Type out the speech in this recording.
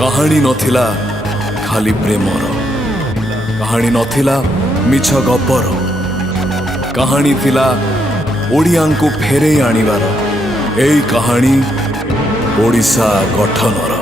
कहानी नथिला खाली प्रेमर, कहानी नथिला मिछ गपर, कहानी थिला ओडिया को फेरे आनिबार। एई कहानी ओडिशा गठनर।